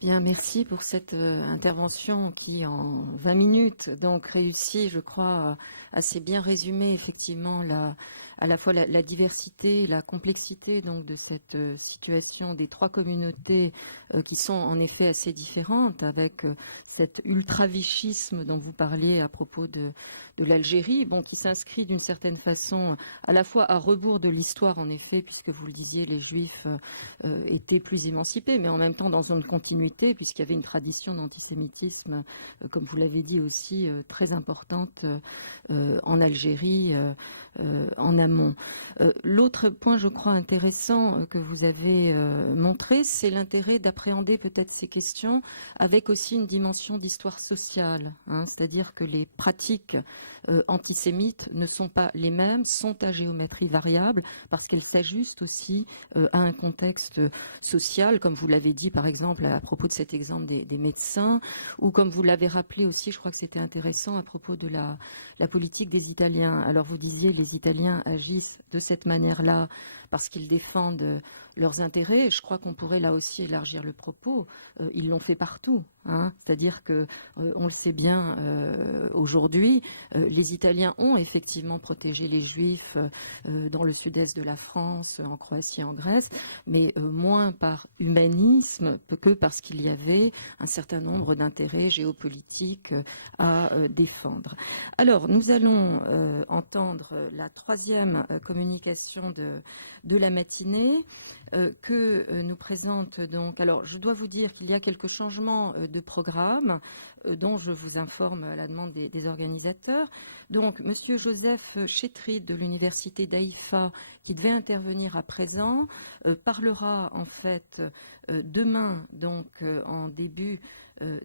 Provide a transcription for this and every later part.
Bien, merci pour cette intervention qui, en 20 minutes, donc réussit, je crois, à assez bien résumer effectivement à la fois la diversité, la complexité donc de cette situation des trois communautés qui sont en effet assez différentes, avec cet ultra-vichisme dont vous parliez à propos de l'Algérie, bon, qui s'inscrit d'une certaine façon à la fois à rebours de l'histoire, en effet, puisque vous le disiez, les Juifs étaient plus émancipés, mais en même temps dans une continuité, puisqu'il y avait une tradition d'antisémitisme, comme vous l'avez dit aussi, très importante en Algérie, en amont. L'autre point, je crois, intéressant que vous avez montré, c'est l'intérêt d'appréhender peut-être ces questions avec aussi une dimension d'histoire sociale, hein, c'est-à-dire que les pratiques antisémites ne sont pas les mêmes, sont à géométrie variable, parce qu'elles s'ajustent aussi à un contexte social, comme vous l'avez dit par exemple à propos de cet exemple des médecins, ou comme vous l'avez rappelé aussi, je crois que c'était intéressant à propos de la politique des Italiens. Alors vous disiez les Italiens agissent de cette manière-là parce qu'ils défendent leurs intérêts. Je crois qu'on pourrait là aussi élargir le propos. Ils l'ont fait partout, hein. C'est-à-dire que, on le sait bien aujourd'hui, les Italiens ont effectivement protégé les Juifs dans le sud-est de la France, en Croatie, en Grèce, mais moins par humanisme que parce qu'il y avait un certain nombre d'intérêts géopolitiques à défendre. Alors, nous allons entendre la troisième communication de la matinée que nous présente donc. Alors, je dois vous dire qu'il y a quelques changements de programme dont je vous informe à la demande des organisateurs. Donc, Monsieur Joseph Chétrid de l'Université d'Haïfa, qui devait intervenir à présent, parlera en fait demain, donc en début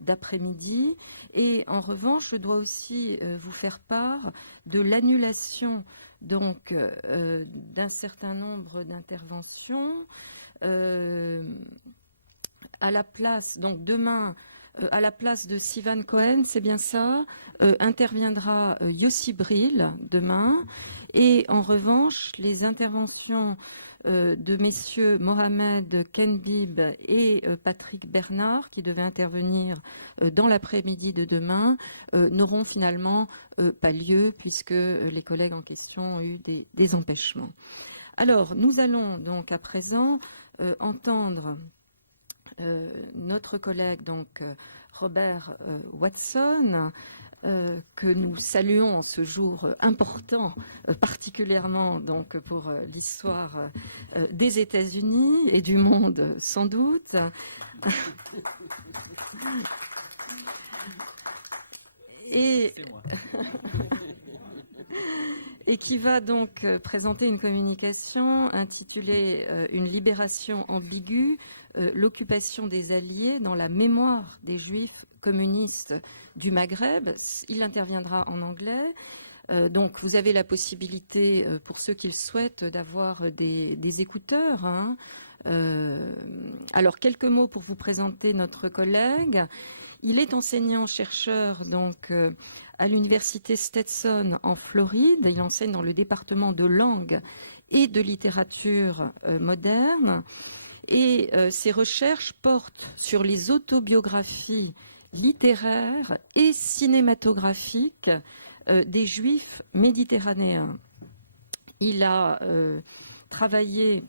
d'après-midi. Et en revanche, je dois aussi vous faire part de l'annulation donc d'un certain nombre d'interventions à la place, donc demain, à la place de Sivan Cohen, c'est bien ça, interviendra Yossi Bril demain. Et en revanche, les interventions de messieurs Mohamed Kenbib et Patrick Bernard, qui devaient intervenir dans l'après-midi de demain, n'auront finalement pas lieu, puisque les collègues en question ont eu des empêchements. Alors, nous allons donc à présent entendre notre collègue donc Robert Watson, que nous saluons en ce jour important, particulièrement donc pour l'histoire des États-Unis et du monde sans doute. Et qui va donc présenter une communication intitulée « Une libération ambiguë, l'occupation des Alliés dans la mémoire des Juifs communistes du Maghreb ». Il interviendra en anglais. Donc vous avez la possibilité, pour ceux qui le souhaitent, d'avoir des écouteurs, hein. Alors quelques mots pour vous présenter notre collègue. Il est enseignant-chercheur donc à l'université Stetson en Floride. Il enseigne dans le département de langue et de littérature moderne. Et ses recherches portent sur les autobiographies littéraires et cinématographiques des Juifs méditerranéens. Il a travaillé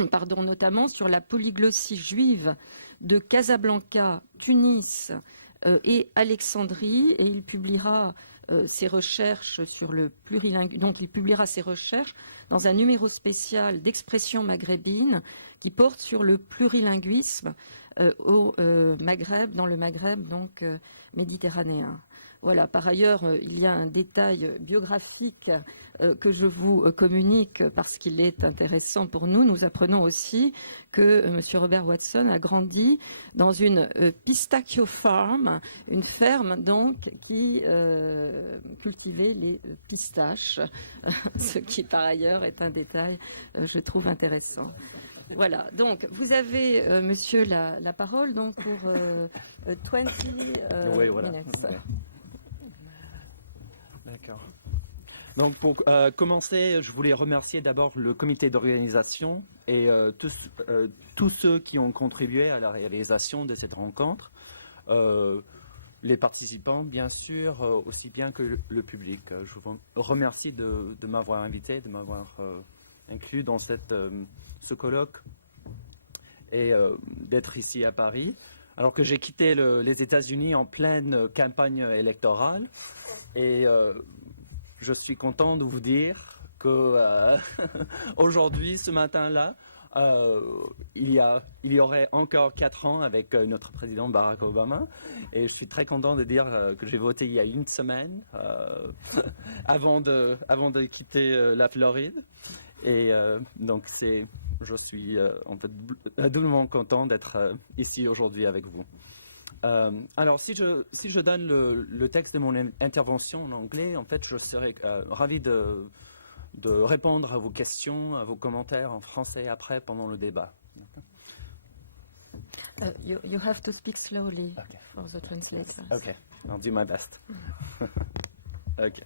notamment sur la polyglossie juive de Casablanca, Tunis et Alexandrie, et il publiera ses recherches sur le plurilinguisme. Donc il publiera ses recherches dans un numéro spécial d'expression maghrébine qui porte sur le plurilinguisme au Maghreb, dans le Maghreb donc méditerranéen. Voilà. Par ailleurs, il y a un détail biographique que je vous communique parce qu'il est intéressant pour nous. Nous apprenons aussi que M. Robert Watson a grandi dans une pistachio farm, une ferme donc qui cultivait les pistaches, ce qui par ailleurs est un détail, je trouve intéressant. Voilà, donc vous avez, monsieur, la parole donc, pour 20 oui, voilà. minutes. D'accord. Donc pour commencer, je voulais remercier d'abord le comité d'organisation et tous ceux qui ont contribué à la réalisation de cette rencontre, les participants bien sûr, aussi bien que le public. Je vous remercie de m'avoir invité, de m'avoir inclus dans ce colloque et d'être ici à Paris. Alors que j'ai quitté les États-Unis en pleine campagne électorale et je suis content de vous dire que aujourd'hui, ce matin-là, il y aurait encore 4 ans avec notre président Barack Obama. Et je suis très content de dire que j'ai voté il y a une semaine avant de quitter la Floride. Et donc je suis en fait doublement content d'être ici aujourd'hui avec vous. Alors, si je donne le texte de mon intervention en anglais, en fait, je serais ravi de répondre à vos questions, à vos commentaires en français après, pendant le débat. You have to speak slowly for the translation. Okay, I'll do my best. Okay.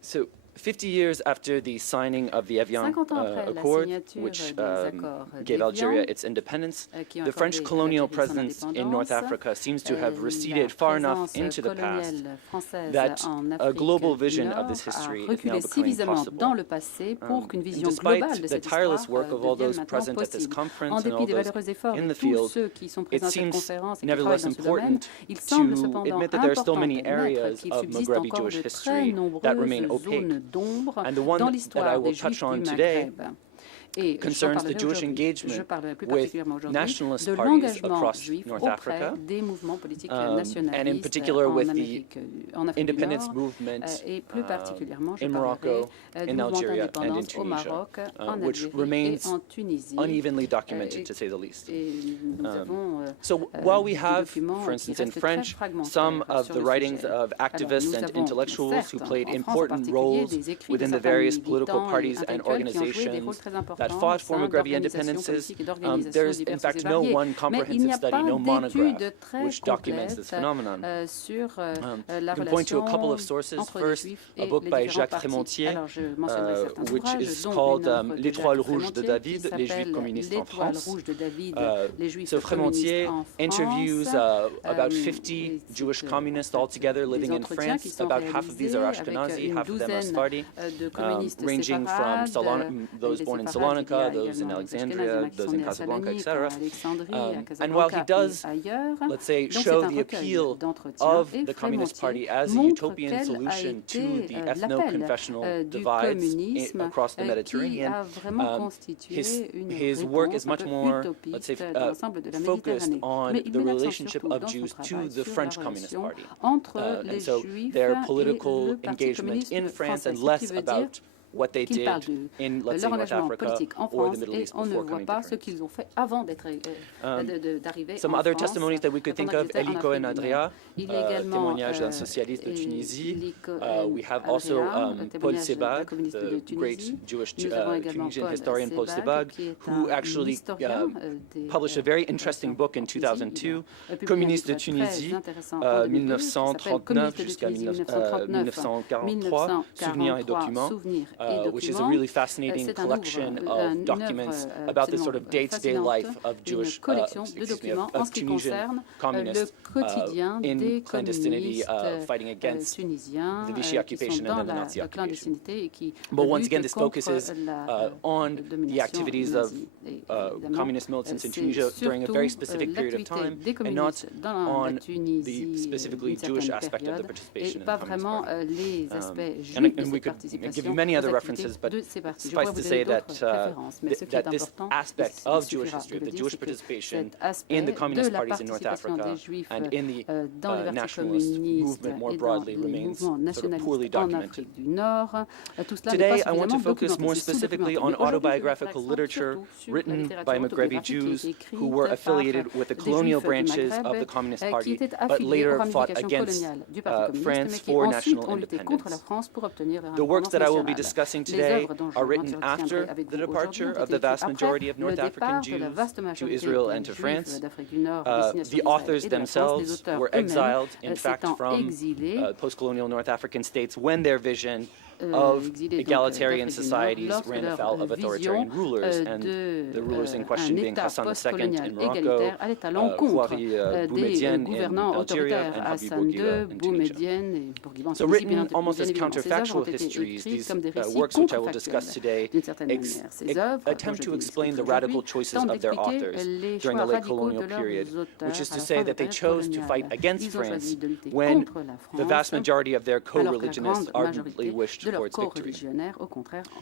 So, 50 years after the signing of the Evian Accord, which gave Algeria its independence, the French colonial presence in North Africa seems to have receded far enough into the past that a global vision of this history is now becoming possible. Despite the tireless work of all those present at this conference and all those in the field, it seems nevertheless important to admit that there are still many areas of Maghrebi Jewish history that remain opaque. And the one that I will touch on today concerns the Jewish engagement with nationalist parties across North Africa, and in particular with the independence movement in Morocco, in Algeria, and in Tunisia, which remains unevenly documented, to say the least. So while we have, for instance, in French, some of the writings of activists and intellectuals who played important roles within the various political parties and organizations that fought for Maghrebi independences, there is in fact no one comprehensive study, no monograph, which documents this phenomenon. I can point to a couple of sources. First, a book by Jacques Trémontier, which is called L'Étoile Rouge de David, les Juifs communistes en France. So Trémontier interviews about 50 Jewish communists altogether living in France. About half of these are Ashkenazi, half of them are Sephardi, ranging from those born in Salonika, those in Alexandria, those in Casablanca, etc. And while he does, let's say, show the appeal of the Communist Party as a utopian solution to the ethno-confessional divides across the Mediterranean, his work is much more, let's say, focused on the relationship of Jews to the French Communist Party. And so their political engagement in France and less about what they did in, let's say, North Africa or the Middle East before coming to France. Some other testimonies that we could think of, Elie Cohen-Adria, témoignage d'un socialiste de Tunisie. We have also Paul Sebag, the great Jewish Tunisian historian Paul Sebag, who actually published a very interesting book in 2002, Communistes de Tunisie, 1939 jusqu'à 1943, Souvenirs et Documents. Which is a really fascinating collection of documents about the sort of day-to-day life of Jewish, of Tunisian communists in clandestinity, fighting against the Vichy occupation and then the Nazi occupation. But once again, this focuses on the activities of communist militants in Tunisia during a very specific period of time, and not on the specifically Jewish aspect of the participation in the Communist Party. And we could give you many other references, but suffice to say that that this aspect of Jewish history, of the Jewish participation in the communist parties in North Africa and in the nationalist movement more broadly remains sort of poorly documented. Today, I want to focus more specifically on autobiographical literature written by Maghrebi Jews who were affiliated with the colonial branches of the Communist Party, but later fought against France for national independence. The works that I will be discussing discussing today are written after the departure of the vast majority of North African Jews to Israel and to France. The authors themselves were exiled, in fact, from post-colonial North African states when their vision of egalitarian societies ran afoul of authoritarian rulers, and the rulers in question being Hassan II in Morocco, Houari Boumediene in Algeria, and Habib Bourguiba in Tunisia. So written almost as counterfactual histories, these works which I will discuss today attempt to explain the radical choices of their authors during the late colonial period, which is to say that they chose to fight against France when the vast majority of their co-religionists ardently wished towards victory.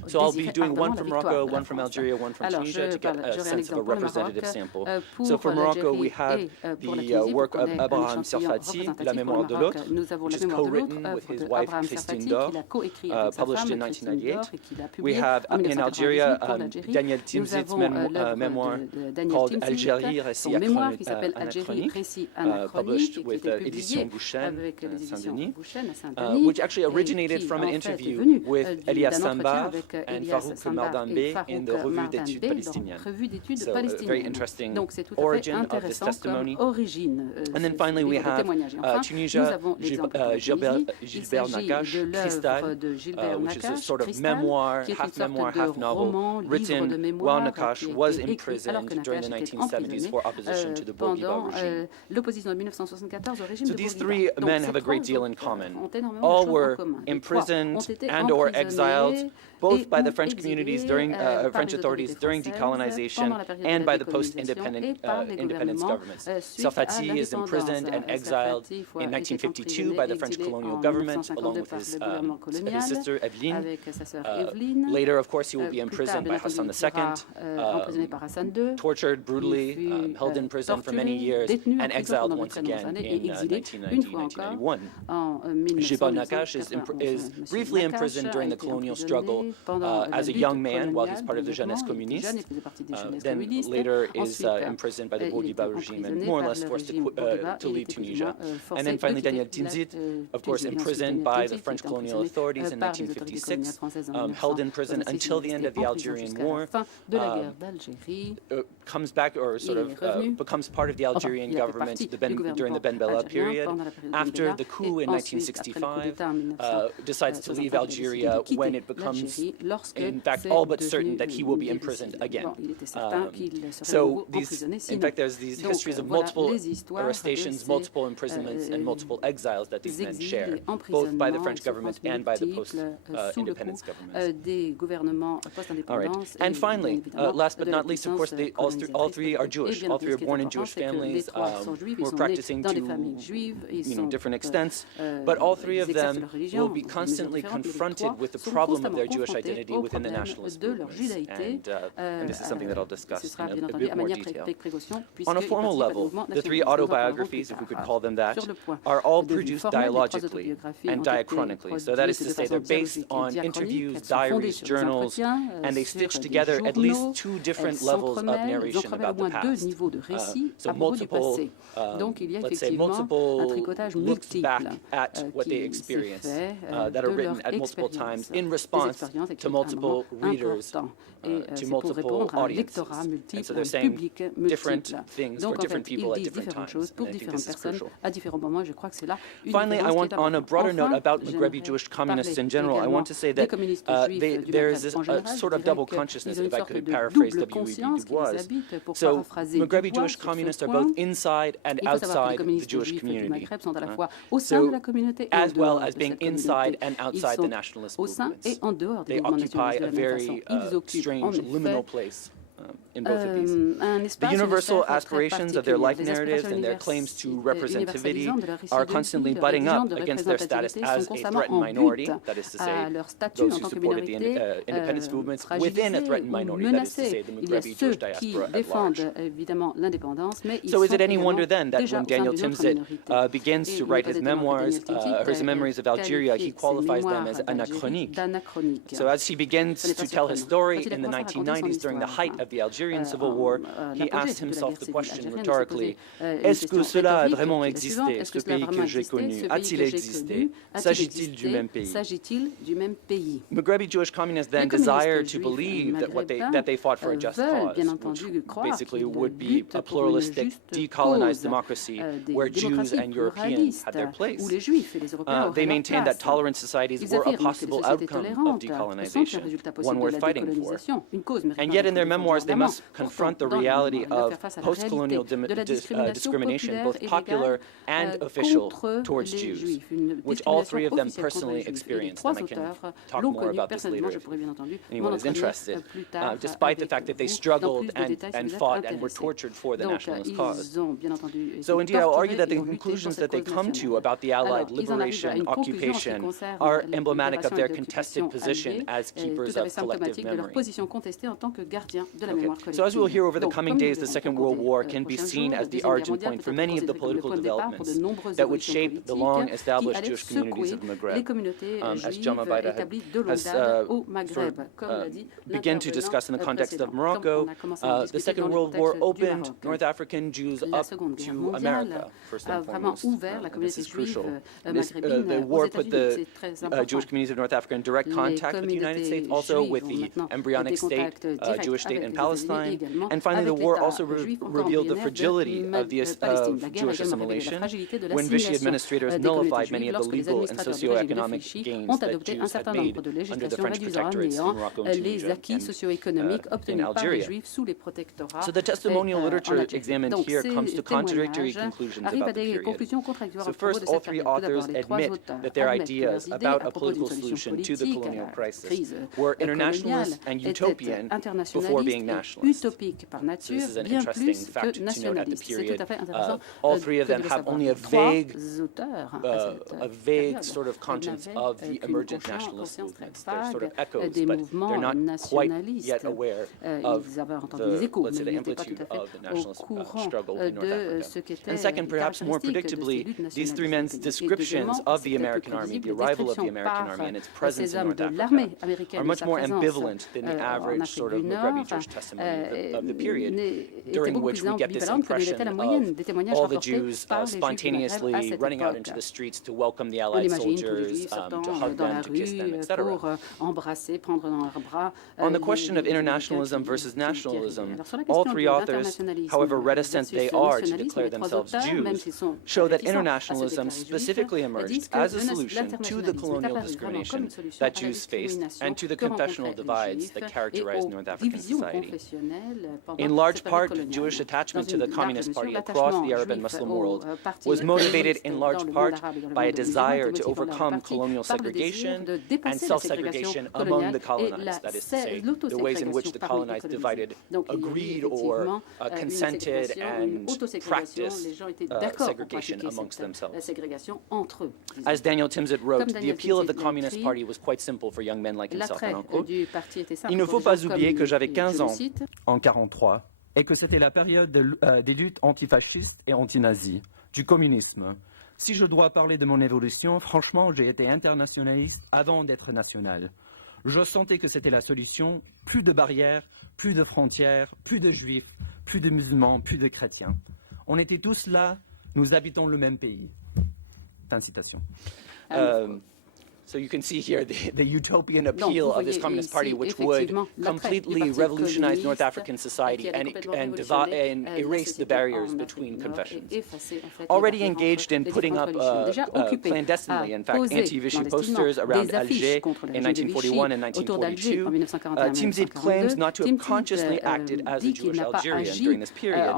So I'll be doing one from Morocco, one from Algeria, one from Tunisia to get a sense of a representative sample. So for Morocco, we have the work of Abraham Serfati, La Mémoire de l'Autre, which is co-written with his wife Christine Dor, published in 1998. We have in Algeria Daniel Timzit's memoir called Algérie, récit anachronique, published with Édition Bouchen, Saint-Denis, which actually originated from an interview with Elias Samba and Farouk Mardambe in the Revue d'études palestiniennes. So a very interesting origin of this testimony. And then finally we have Tunisia, Gilbert Nakash, Cristal, which is a sort of memoir, half novel, written while Nakash was imprisoned during the 1970s for opposition to the Bourguiba regime. So these three men have a great deal in common. All were imprisoned and or exiled both by the French communities during French authorities during decolonization and by the post-independence governments. Serfati is imprisoned and exiled in 1952 by the French colonial government along with his sister Evelyne. Later, of course, he will be imprisoned by Hassan II, tortured brutally, held in prison for many years, and exiled once again in 1991. Gilbert Nakash is briefly imprisoned during the colonial struggle as a young man while he's part of the Jeunesse Communiste, then later is imprisoned by the Bourguiba regime and more or less forced to leave Tunisia. And then finally Daniel Timzit, of course imprisoned by the French colonial authorities in 1956, held in prison until the end of the Algerian War, comes back or sort of becomes part of the Algerian government during the Ben Bella period. After the coup in 1965, decides to leave Algeria when it becomes in fact all but certain that he will be imprisoned again. So in fact there's these histories of multiple arrestations, multiple imprisonments, and multiple exiles that these men share, both by the French government and by the post-independence governments. All right. And finally, last but not least, of course, all three are Jewish. All three are born in Jewish families, were practicing to different extents, but all three of them will be constantly confronted with the problem of their Jewish identity within the nationalist movements. And this is something that I'll discuss in a bit more detail. On a formal level, the three autobiographies, if we could call them that, are all produced dialogically and diachronically. So that is to say they're based on interviews, diaries, journals, and they stitch together at least two different levels of narration about the past. So multiple, let's say multiple looks back at what they experienced that are written at multiple times in response to multiple readers, to multiple audiences. And so they're saying different things for different people at different times. And I think this is crucial. Finally, I want, on a broader note about Maghrebi Jewish communists in general, I want to say that there is this sort of double consciousness, if I could paraphrase W.E.B. Du Bois. So Maghrebi Jewish communists are both inside and outside the Jewish community. So as well as being inside and outside the nationalist movements. They occupy a very strange liminal place in both of these. The universal aspirations of their life narratives and their claims to representativity are constantly butting up against their status as a threatened minority, that is to say, those who supported the independence movements within a threatened minority, that is to say, the Maghrebi Jewish diaspora at large. So is it any wonder then that when Daniel Timzit begins to write his memoirs, his memories of Algeria, he qualifies them as anachronique. So as he begins to tell his story in the 1990s during the height of the Algerian Civil War, he asked himself the question rhetorically, est-ce que cela a vraiment existé, ce pays que j'ai connu? A-t-il existé? S'agit-il du même pays? Maghrebi Jewish communists then desired to believe that they fought for a just cause, which basically would be a pluralistic, decolonized democracy where Jews and Europeans had their place. They maintained that tolerant societies were a possible outcome of decolonization, one worth fighting for. And yet in their memoirs, they must confront the reality of post-colonial discrimination, both popular and official, towards Jews, which all three of them personally experienced. And I can talk more about this later if anyone is interested, despite the fact that they struggled and fought and were tortured for the nationalist cause. So indeed, I will argue that the conclusions that they come to about the Allied liberation, occupation, are emblematic of their contested position as keepers of collective memory. Okay. So as we will hear over the coming days, the Second World War can be seen as the origin point for many of the political developments that would shape the long-established Jewish communities of the Maghreb. As Jamaa Baida has begun to discuss in the context of Morocco, the Second World War opened North African Jews up to America, first and foremost. This is crucial. The war put the Jewish communities of North Africa in direct contact with the United States, also with the embryonic state, Jewish state in Palestine. And finally, the war also revealed the fragility of Jewish assimilation when Vichy administrators nullified many of the legal and socioeconomic gains that Jews had made under the French protectorates in Morocco and Tunisia and in Algeria. So the testimonial literature examined here comes to contradictory conclusions about the period. So first, all three authors admit that their ideas about a political solution to the colonial crisis were internationalist and utopian before being nationalist. So this is an interesting fact to note at the period. All three of them have only a vague sort of conscience of the emergent nationalist movements. They're sort of echoes, but they're not quite yet aware of the, let's say, the amplitude of the nationalist struggle in North Africa. And second, perhaps more predictably, these three men's descriptions of the American army, the arrival of the American army and its presence in North Africa, are much more ambivalent than the average sort of Maghrebi Jewish testimony of the period, during which we get this impression of all the Jews spontaneously running out into the streets to welcome the Allied soldiers, to hug them, to kiss them, etc. On the question of internationalism versus nationalism, all three authors, however reticent they are to declare themselves Jews, show that internationalism specifically emerged as a solution to the colonial discrimination that Jews faced and to the confessional divides that characterized North African society. In large part, Jewish attachment to the Communist Party across the Arab and Muslim world was motivated in large part by a desire to overcome colonial segregation and self-segregation among the colonized, that is to say, the ways in which the colonized divided, agreed or consented and practiced segregation amongst themselves. As Daniel Timsit wrote, the appeal of the Communist Party was quite simple for young men like himself. Il ne faut pas oublier que j'avais 15 ans en 1943 et que c'était la période des luttes antifascistes et anti-nazis, du communisme. Si je dois parler de mon évolution, franchement, j'ai été internationaliste avant d'être national. Je sentais que c'était la solution, plus de barrières, plus de frontières, plus de juifs, plus de musulmans, plus de chrétiens. On était tous là, nous habitons le même pays. Fin de citation. So you can see here the utopian appeal of this Communist Party, which would completely revolutionize North African society and erase the barriers between confessions. Already engaged in putting up clandestinely, in fact, anti-Vichy posters around Alger in 1941 and 1942, Timsit claims not to have consciously acted as a Jewish Algerian during this period.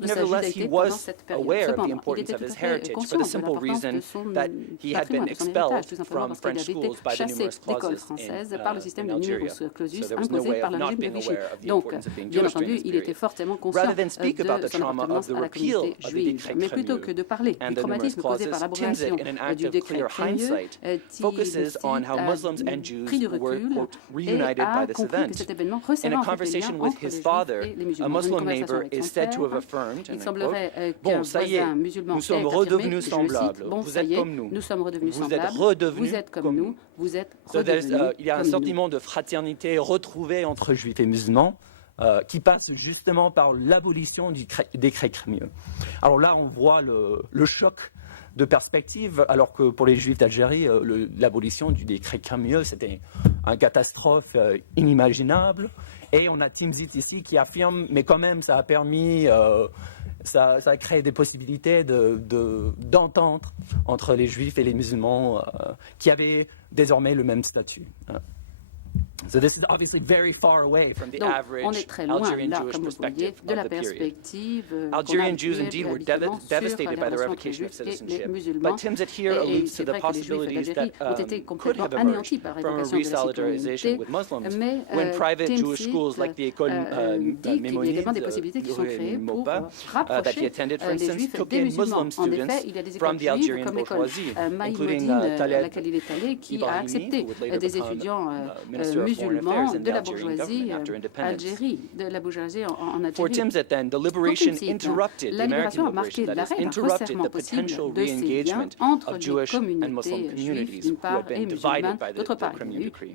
Nevertheless, he was aware of the importance of his heritage for the simple reason that he had been expelled from French schools by the numerous clauses in Algeria. So there was no way of not being aware of the importance of being Jewish during this period. Rather than speak about the trauma of the repeal of the décret Crémieux and the numerous clauses, Timsit, in an act of clear hindsight, focuses on how Muslims and Jews were, quote, reunited by this event. In a conversation with his father, a Muslim neighbor is said to have affirmed, and I quote, bon, ça y est, nous sommes redevenus semblables, vous êtes comme nous, vous êtes redevenus comme nous. Il y a un sentiment de fraternité retrouvée entre juifs et musulmans. qui passe justement par l'abolition du décret crémieux. Alors là, on voit le choc de perspective, alors que pour les Juifs d'Algérie, l'abolition du décret crémieux, c'était une catastrophe inimaginable. Et on a Timsit ici qui affirme, mais quand même, ça a permis, ça a créé des possibilités d'entente entre les Juifs et les musulmans qui avaient désormais le même statut. So this is obviously very far away from the average Algerian Jewish perspective of the period. Algerian Jews indeed were devastated by the revocation of citizenship, but Timsit here alludes to the possibilities that could have emerged from a resolidarization with Muslims when private Jewish schools like the École Mémorial that he attended, for instance, took in Muslim students from the Algerian bourgeoisie, including Taleb Ibrahimi, who would later become Minister of musulmans de la bourgeoisie Algérie, de la bourgeoisie en Algérie. For Timsit, then, the liberation interrupted the American liberation, that is, interrupted the potential re-engagement of Jewish and Muslim communities who had been divided by the Crémieux Decree.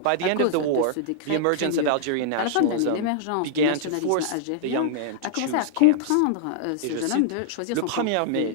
By the end of the war, the emergence of Algerian nationalism began to force the young man to choose camps. Et je cite, le 1er mai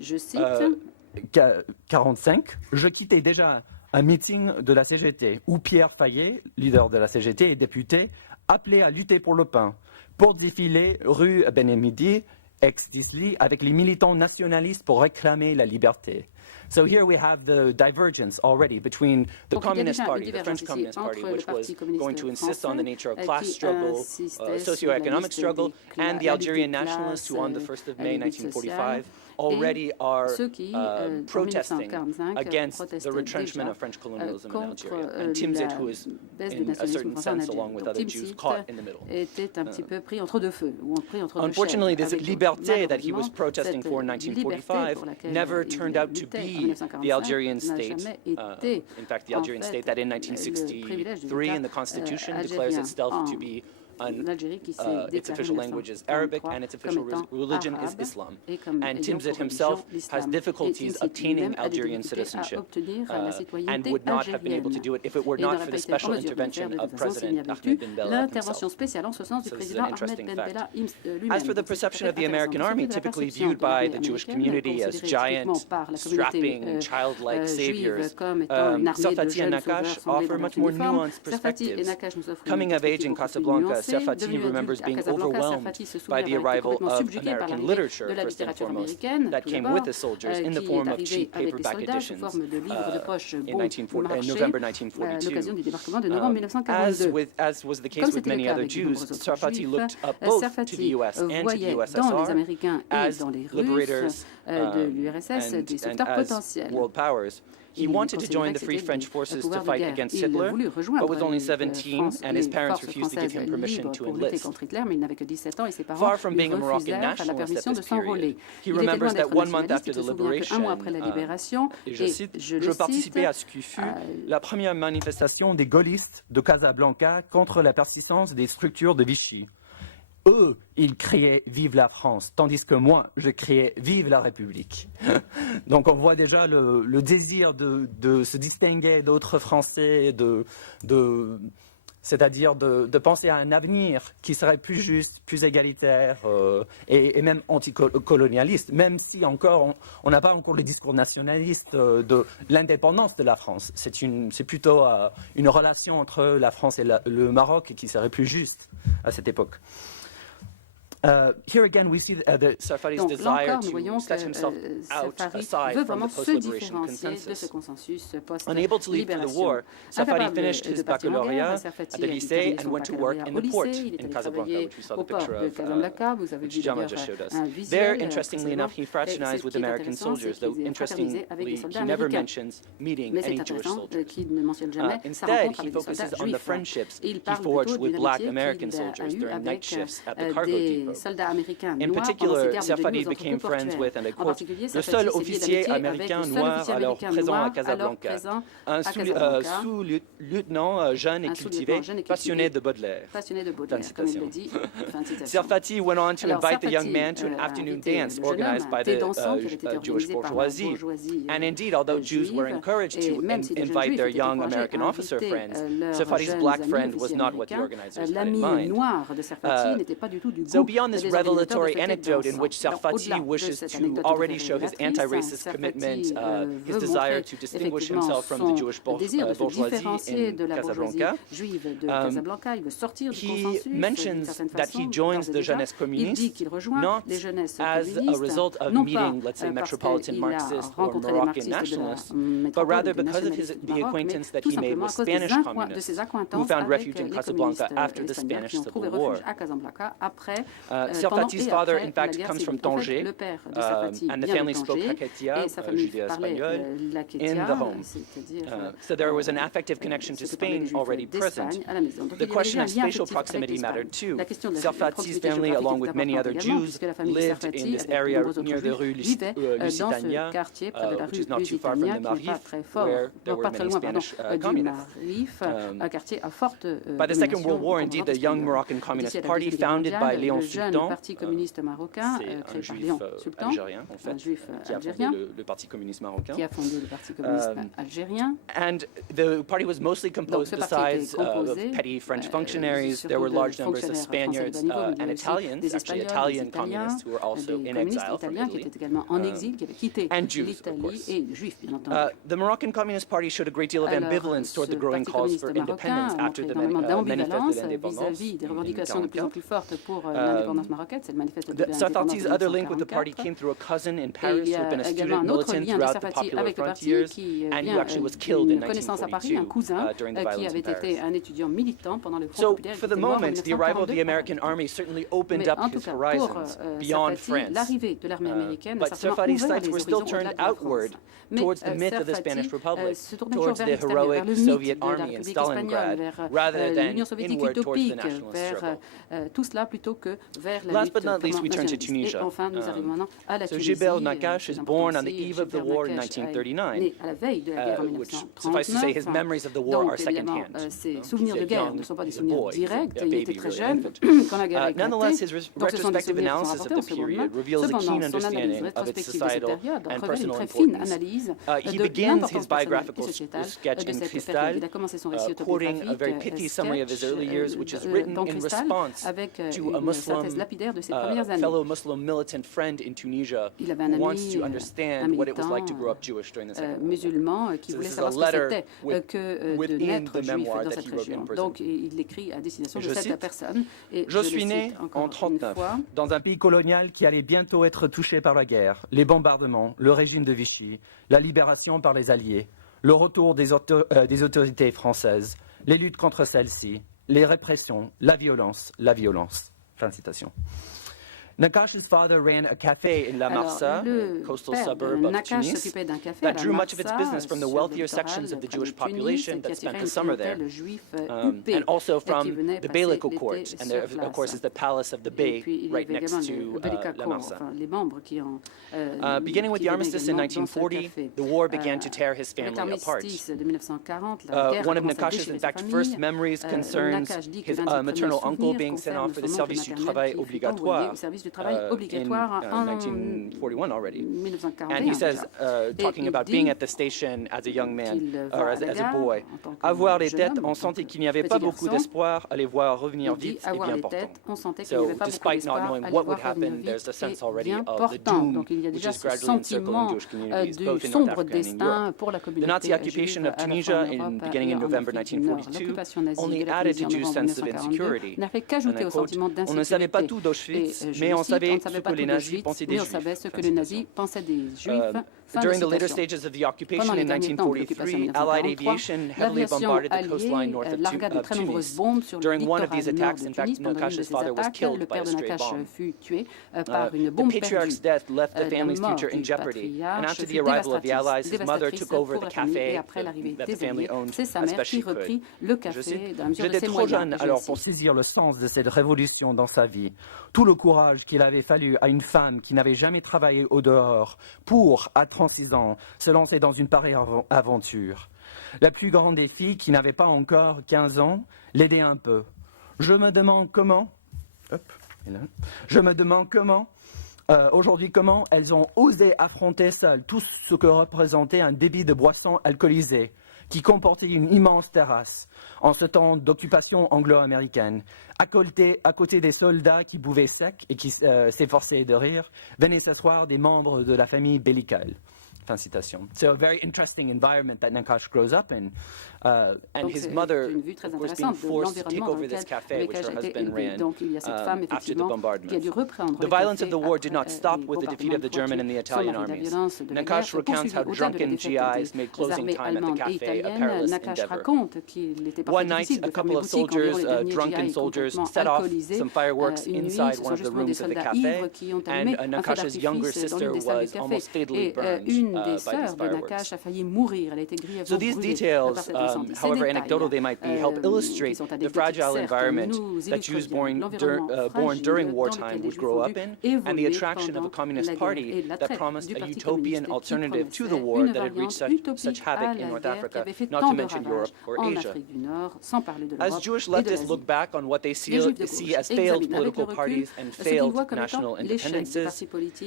1945, je quittais déjà un meeting de la CGT où Pierre Fayet, leader de la CGT et député, appelait à lutter pour le pain, pour défiler rue Benemidi, ex-Disly, avec les militants nationalistes pour réclamer la liberté. So here we have the divergence already between the Communist Party, the French Communist Party, which was going to insist on the nature of class struggle, socioeconomic struggle, and the Algerian nationalists who on the 1st of May 1945 already are protesting against the retrenchment of French colonialism in Algeria. And Timsit, who is in a certain sense, along with other Jews, caught in the middle. Unfortunately, this liberté that he was protesting for in 1945 never turned out to be the Algerian state. In fact, the Algerian state that in 1963 in the Constitution declares itself to be its official language is Arabic and its official religion is Islam. And Timsit himself has difficulties obtaining Algerian citizenship and would not have been able to do it if it were not for the special intervention of President Ahmed Ben Bella himself. So this is an interesting fact. As for the perception of the American army, typically viewed by the Jewish community as giant, strapping, childlike saviors, Sarfati and Nakash offer much more nuanced perspectives. Coming of age in Casablanca, Sarfati remembers being overwhelmed by the arrival of American literature, first and foremost, that came with the soldiers in the form of cheap paperback editions in November 1942. As was the case with many other Jews, Sarfati looked up both to the U.S. and to the USSR as liberators and as world powers. He wanted to join the Free French forces to fight against Hitler, but was only 17, and his parents refused to give him permission to enlist. Far from being a Moroccan nationalist at this period, he remembers that 1 month after the liberation, et je cite, je participais à ce qui fut la première manifestation des gaullistes de Casablanca contre la persistance des structures de Vichy. Eux, ils criaient « Vive la France », tandis que moi, je criais « Vive la République ». Donc on voit déjà le désir de se distinguer d'autres Français, c'est-à-dire de penser à un avenir qui serait plus juste, plus égalitaire et même anticolonialiste, même si encore on n'a pas encore le discours nationaliste de l'indépendance de la France. C'est plutôt une relation entre la France et le Maroc qui serait plus juste à cette époque. Here again, we see the Sarfati's desire to set himself outside from the post-liberation consensus. Unable to leave for the war, Sarfati finished his baccalaureate at the lycée and went to work in the port in Casablanca, which we saw the picture of, which Jamaa just showed us. There, interestingly enough, he fraternized with American soldiers, though interestingly, he never mentions meeting any Jewish soldiers. Instead, he focuses on the friendships he forged with black American soldiers during night shifts at the cargo depot. soldats américains noirs pendant ces guerres de nuit aux entrepôts portuaires. En particulier, le seul officier américain noir alors présent à Casablanca, un sous-lieutenant jeune et cultivé, passionné de Baudelaire. Sarfati went on to invite the young man to an afternoon dance organized by the Jewish bourgeoisie. And indeed, although Jews were encouraged to invite their young American officer friends, Sarfati's black friend was not what the organizers had in mind. So beyond this revelatory anecdote in which Sarfati wishes to already show his anti-racist commitment, his desire to distinguish himself from the Jewish bourgeoisie in Casablanca, he mentions that he joins the Jeunesse communiste not as a result of meeting, let's say, metropolitan Marxists or Moroccan nationalists, but rather because of the acquaintance that he made with Spanish communists who found refuge in Casablanca after the Spanish Civil War. Sarfati's father, in fact, comes from Tanger, and the family spoke Haketia, Judeo-Espagnol, in the home. So there was an affective connection to Spain already present. The question of spatial proximity mattered too. Sarfati's family, along with many other Jews, lived in this area near the Rue Lusitania, which is not too far from the Marif, where there were many Spanish communists. By the Second World War, indeed, the young Moroccan Communist Party, founded by Léon Sultan, c'est un juif algérien, en fait, qui a fondé le Parti communiste marocain. And the party was mostly composed, besides of petty French functionaries, there were large numbers of Spaniards and Italians, actually Italian communists who were also in exile from Italy, and Jews, of course. The Moroccan Communist Party showed a great deal of ambivalence toward the growing calls for independence after the Manifeste de l'Indépendance. Sarfati's other link with the party came through a cousin in Paris who had been a student militant throughout the Popular Front years and who actually was killed in 1942 during the violence in Paris. So for the moment, the arrival of the American army certainly opened up his horizons beyond France. But Sarfati's sights were still turned outward towards the myth of the Spanish Republic, towards the heroic Soviet army in Stalingrad, rather than inward towards the nationalist struggle. Last but not least, we turn to Tunisia. So Djibril Nakash is born on the eve of the war in 1939, which, suffice to say, his memories of the war are secondhand. He's a boy, he's a baby, really, an infant. Nonetheless, his retrospective analysis of the period reveals a keen understanding of its societal and personal importance. He begins his biographical sketch in Cristal, quoting a very pithy summary of his early years, which is written in response to a Muslim, fellow Muslim militant friend in Tunisia who wants to understand what it was like to grow up Jewish during the Second World War. So this is a letter within the memoir that he wrote in prison. Je cite, Je suis né en 1939 dans un pays colonial qui allait bientôt être touché par la guerre, les bombardements, le régime de Vichy, la libération par les Alliés, le retour des autorités françaises, les luttes contre celles-ci, les répressions, la violence. Fin de citation. Nakash's father ran a cafe in La Marsa, a coastal suburb of Tunis, that drew much of its business from the wealthier sections of the Jewish population that spent the summer there, and also from the Beylical court, and there, of course, is the palace of the Bey right next to La Marsa. Beginning with the armistice in 1940, the war began to tear his family apart. One of Nakash's, in fact, first memories concerns his maternal uncle being sent off for the service du travail obligatoire. In 1941 already. And he says, talking about being at the station as a young man, or as a boy, avoir les têtes, on sentait qu'il n'y avait pas beaucoup d'espoir à les voir revenir vite et bien portants. So, despite not knowing what would happen, there's a sense already of the doom which is gradually encircling Jewish communities, both in North Africa and in Europe. The Nazi occupation of Tunisia, beginning in November 1942, only added to Jews' sense of insecurity. And I quote, on ne savait pas tout d'Auschwitz, mais on savait ce que les nazis pensaient des Juifs. During the later stages of the occupation in 1943, Allied aviation heavily bombarded the coastline north of Tunis. During one of these attacks, in fact, Nakash's father was killed by a stray bomb. The patriarch's death left the family's future in jeopardy, and after the arrival of the Allies, his mother took over the café that the family owned as best she could. Je cite, j'étais trop jeune alors pour saisir le sens de cette révolution dans sa vie. Tout le courage qu'il avait fallu à une femme qui n'avait jamais travaillé au dehors pour, à 36 ans, se lancer dans une pareille aventure. La plus grande des filles, qui n'avait pas encore 15 ans, l'aidait un peu. Je me demande comment, aujourd'hui, comment elles ont osé affronter seules tout ce que représentait un débit de boissons alcoolisées, qui comportait une immense terrasse, en ce temps d'occupation anglo-américaine. À côté des soldats qui buvaient sec et qui s'efforçaient de rire, venaient s'asseoir des membres de la famille bellicale. Fin citation. So a very interesting environment that Nakash grows up in. And his mother, of course, being forced to take over this café, which her husband ran after the bombardment. The violence of the war did not stop with the defeat of the German and the Italian armies. Nakash recounts how drunken GIs made closing time at the café a perilous endeavor. One night, a couple of soldiers, drunken soldiers, set off some fireworks inside one of the rooms of the café, and Nakash's younger sister was almost fatally burned. So these details, however anecdotal they might be, help illustrate the fragile environment that Jews born during wartime would grow up in, and the attraction of a communist party that promised a utopian alternative to the war that had wreaked such havoc in North Africa, not to mention Europe or Asia. As Jewish leftists look back on what they see as failed political parties and failed national independences,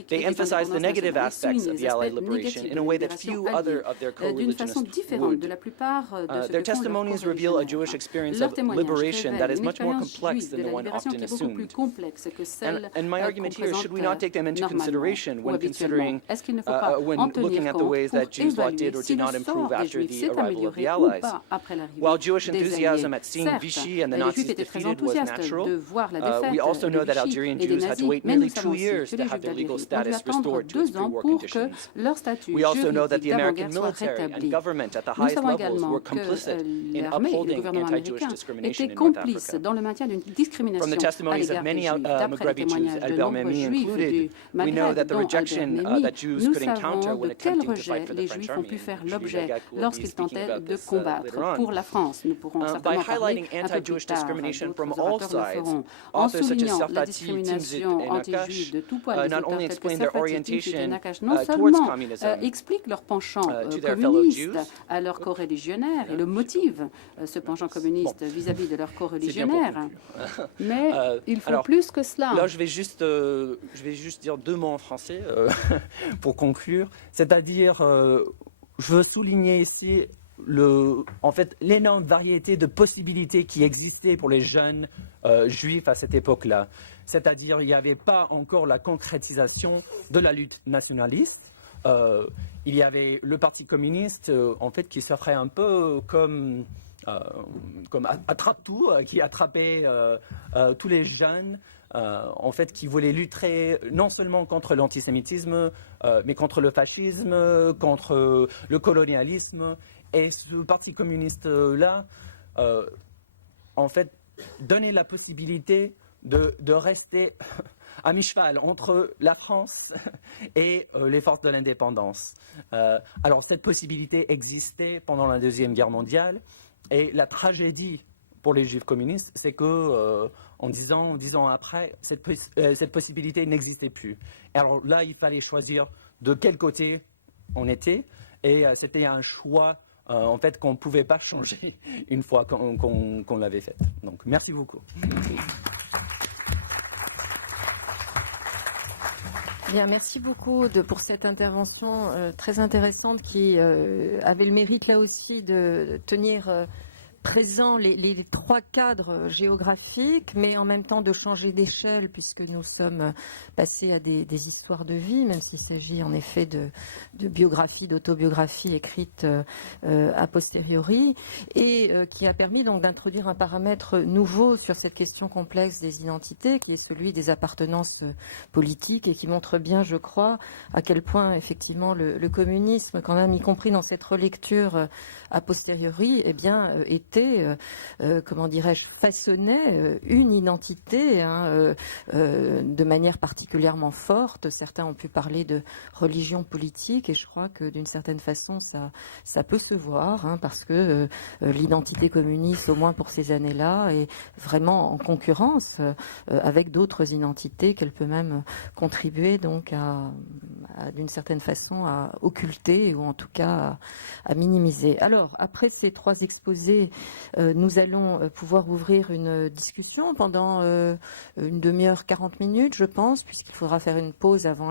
they emphasize the negative aspects of the Allied liberation in a way that few other of their co-religionists would. Their testimonies reveal a Jewish experience of liberation that is much more complex than the one often assumed. And my argument here, should we not take them into consideration when considering, when looking at the ways that Jews' lot did or did not improve after the arrival of the Allies? While Jewish enthusiasm at seeing Vichy and the Nazis defeated was natural, we also know that Algerian Jews had to wait nearly 2 years to have their legal status restored to its pre-war conditions. We also know that the American military and government at the highest levels were complicit in upholding anti-Jewish discrimination in North Africa. From the testimonies of many Maghrebi Jews, Albert Memmi included, we know that the rejection that Jews could encounter when attempting to fight for the French army, by highlighting anti-Jewish discrimination from all sides, authors such as Sarfati, Timsit, and Nakash not only explain their orientation towards communism, expliquent leur penchant communiste à leurs coreligionnaires et le motive ce penchant communiste vis-à-vis de leurs coreligionnaires. Mais il faut plus que cela. Là, je vais juste dire 2 mots en français pour conclure. C'est-à-dire, je veux souligner ici l'énorme variété de possibilités qui existaient pour les jeunes juifs à cette époque-là. C'est-à-dire, il n'y avait pas encore la concrétisation de la lutte nationaliste. Il y avait le Parti communiste, en fait, qui s'offrait un peu comme attrape-tout, qui attrapait tous les jeunes, en fait, qui voulaient lutter non seulement contre l'antisémitisme, mais contre le fascisme, contre le colonialisme. Et ce Parti communiste-là, en fait, donnait la possibilité de rester à mi-cheval entre la France et les forces de l'indépendance. Alors cette possibilité existait pendant la Deuxième Guerre mondiale, et la tragédie pour les Juifs communistes, c'est que en 10 ans après, cette possibilité n'existait plus. Alors là, il fallait choisir de quel côté on était, et c'était un choix en fait qu'on ne pouvait pas changer une fois qu'on l'avait fait. Donc merci beaucoup. Bien, merci beaucoup pour cette intervention très intéressante qui avait le mérite là aussi de tenir présents les trois cadres géographiques, mais en même temps de changer d'échelle, puisque nous sommes passés à des histoires de vie, même s'il s'agit en effet de biographies, d'autobiographies écrites a posteriori, et qui a permis donc d'introduire un paramètre nouveau sur cette question complexe des identités, qui est celui des appartenances politiques, et qui montre bien, je crois, à quel point effectivement le communisme, quand même, y compris dans cette relecture a posteriori, eh bien, comment dirais-je, façonnait une identité de manière particulièrement forte. Certains ont pu parler de religion politique, et je crois que d'une certaine façon, ça peut se voir, parce que l'identité communiste, au moins pour ces années-là, est vraiment en concurrence avec d'autres identités qu'elle peut même contribuer donc d'une certaine façon à occulter, ou en tout cas à minimiser. Alors, après ces trois exposés, nous allons pouvoir ouvrir une discussion pendant une demi-heure, 40 minutes, je pense, puisqu'il faudra faire une pause avant